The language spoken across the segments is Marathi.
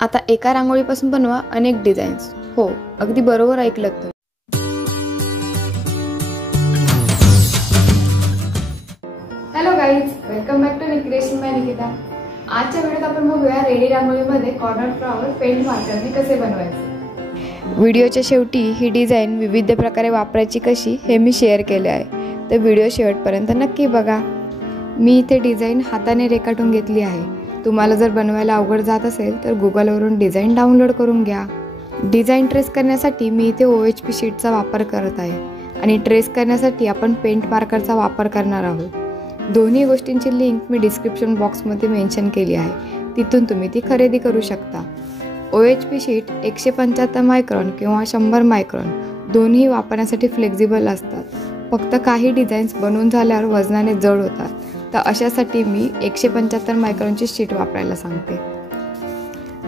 आता एका रांगोळीपासून बनवा अनेक डिझाईन्स. हो, अगदी बरोबर ऐकलत तुम्ही. Hello guys, welcome back to creation by Nikita. आजच्या व्हिडिओत आपण बघूया रेडी रांगोळीमध्ये कॉर्नर फ्लावर पेंट मार्करने कसे बनवायचे. व्हिडिओच्या शेवटी ही डिझाईन विविध प्रकारे वापरायची कशी हे मी शेअर केले आहे, तर व्हिडिओ शेवटपर्यंत नक्की बघा. मी इथे डिझाईन हाताने रेखाटून घेतली आहे. तुम्हाला जर बनवायला अवघड जात असेल तर गुगलवरून डिझाईन डाउनलोड करून घ्या. डिझाईन ट्रेस करण्यासाठी मी इथे OHP शीटचा वापर करत आहे आणि ट्रेस करण्यासाठी आपण पेंट मार्करचा वापर करणार आहोत. दोन्ही गोष्टींची लिंक मी डिस्क्रिप्शन बॉक्समध्ये मेन्शन केली आहे, तिथून तुम्ही ती खरेदी करू शकता. OHP शीट 175 मायक्रॉन किंवा 100 मायक्रॉन दोन्ही वापरण्यासाठी फ्लेक्झिबल असतात. फक्त काही डिझाईन्स बनवून झाल्यावर वजनाने जड होतात, तर अशासाठी मी 175 मायक्रॉनची शीट वापरायला सांगते.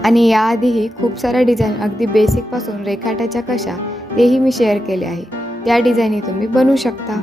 आणि याआधीही खूप साऱ्या डिझाईन अगदी बेसिकपासून रेखाटायच्या कशा तेही मी शेअर केले आहे. त्या डिझाईनी तुम्ही बनवू शकता.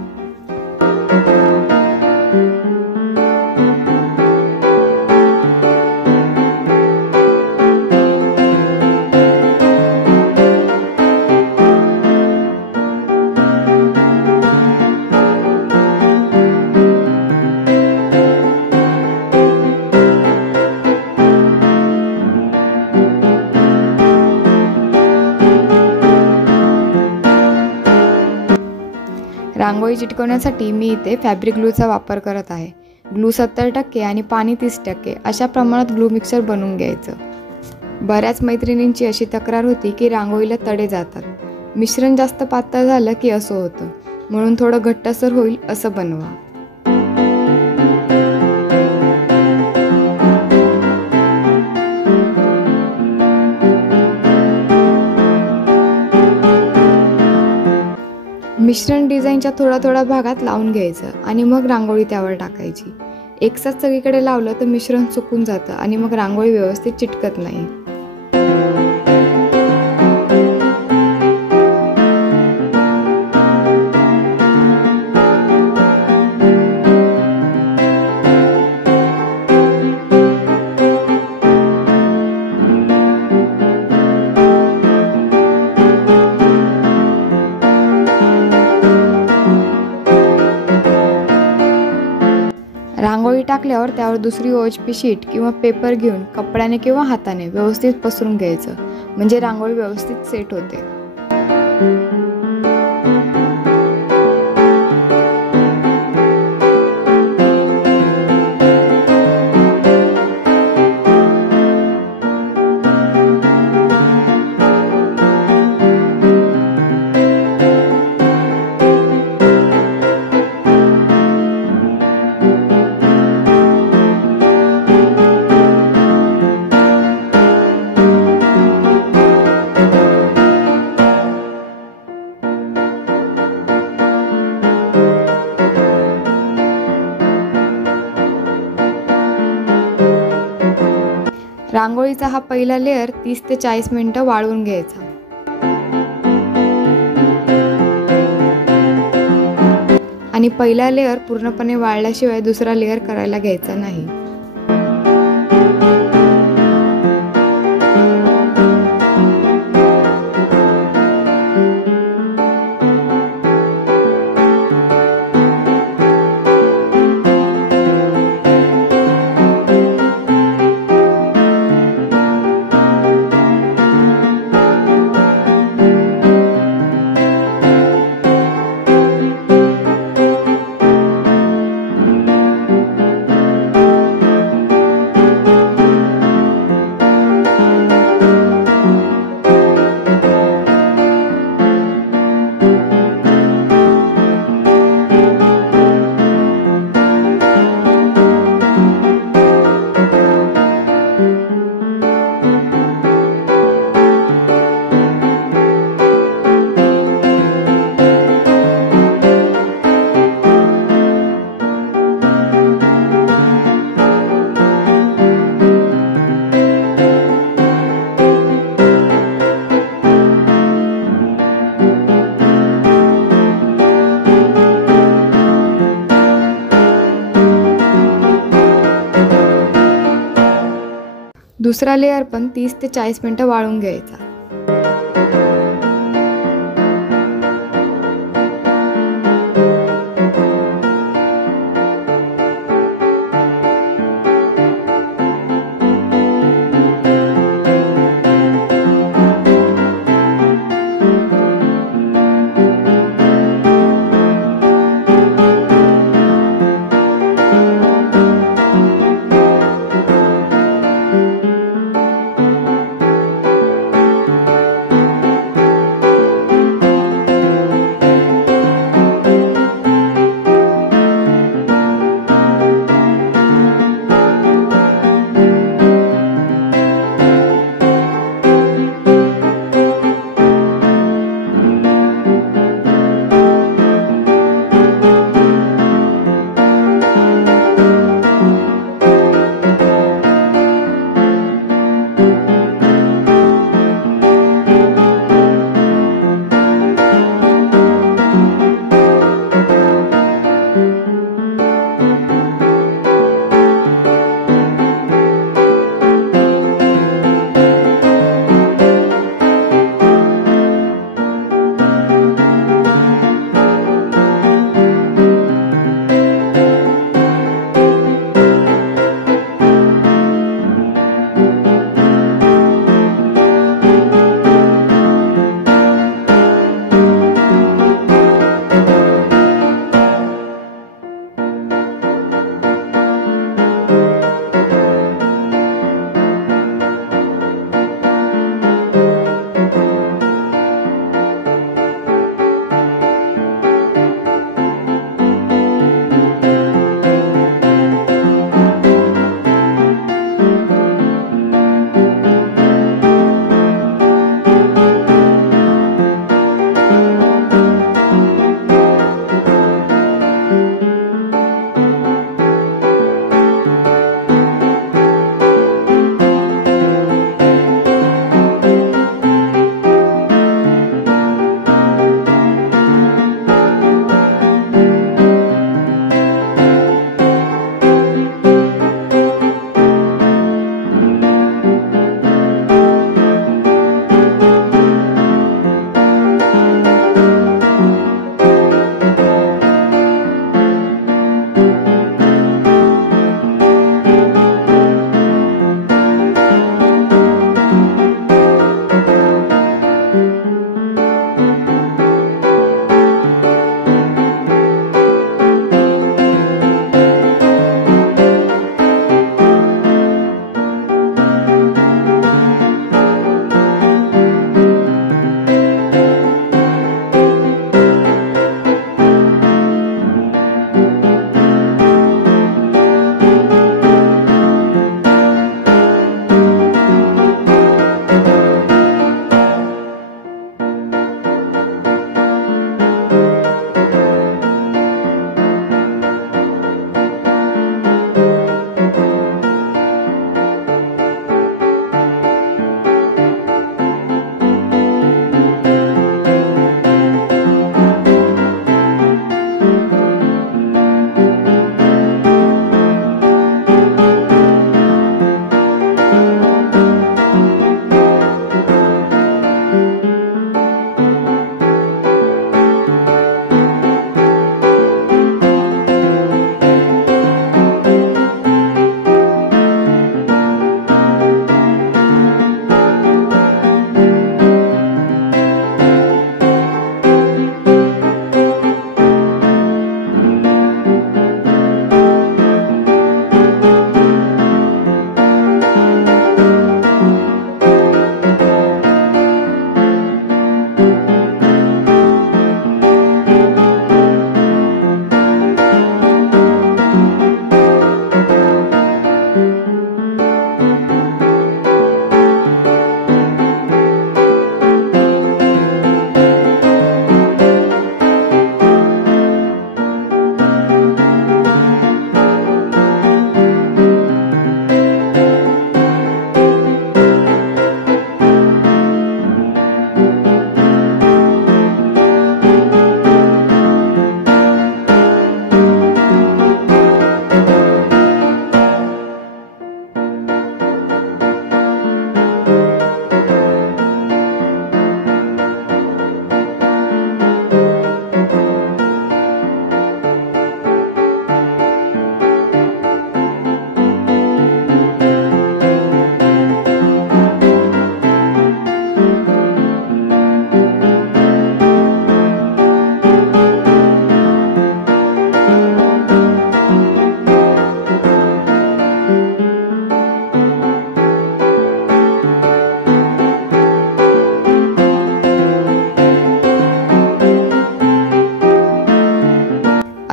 रांगोळी चिटकवण्यासाठी मी इथे फॅब्रिक ग्लूचा वापर करत आहे. ग्लू 70% आणि पाणी 30% अशा प्रमाणात ग्लू मिक्सर बनवून घ्यायचं. बऱ्याच मैत्रिणींची अशी तक्रार होती की रांगोळीला तडे जातात. मिश्रण जास्त पातळ झालं की असं होतं, म्हणून थोडं घट्टसर होईल असं बनवा. मिश्रण डिझाईनच्या थोड्या भागात लावून घ्यायचं आणि मग रांगोळी त्यावर टाकायची. एकसाथ सगळीकडे लावलं तर मिश्रण सुकून जातं आणि मग रांगोळी व्यवस्थित चिटकत नाही. रांगोळी टाकल्यावर त्यावर दुसरी OHP शीट किंवा पेपर घेऊन कपड्याने किंवा हाताने व्यवस्थित पसरून घ्यायचं, म्हणजे रांगोळी व्यवस्थित सेट होते. रांगोळीचा हा पहिला लेअर 30 ते 40 मिनिटं वाळवून घ्यायचा. आणि पहिला लेअर पूर्णपणे वाळल्याशिवाय दुसरा लेअर करायला घ्यायचा नाही. दुसरा लेअर पण 30 ते 40 मिनटं वाळून घ्यायचा.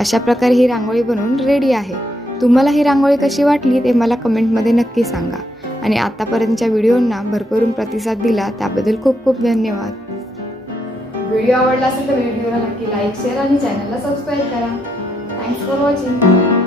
अशा प्रकारे ही रांगोळी बनवून रेडी आहे। तुम्हाला ही रांगोळी कशी वाटली ते मला कमेंटमध्ये नक्की सांगा आणि आतापर्यंतच्या व्हिडिओंना भरभरून प्रतिसाद दिला त्याबद्दल खूप खूप धन्यवाद। व्हिडिओ आवडला असेल तर व्हिडिओला नक्की लाईक शेअर आणि चॅनलला सबस्क्राईब करा। Thanks for watching.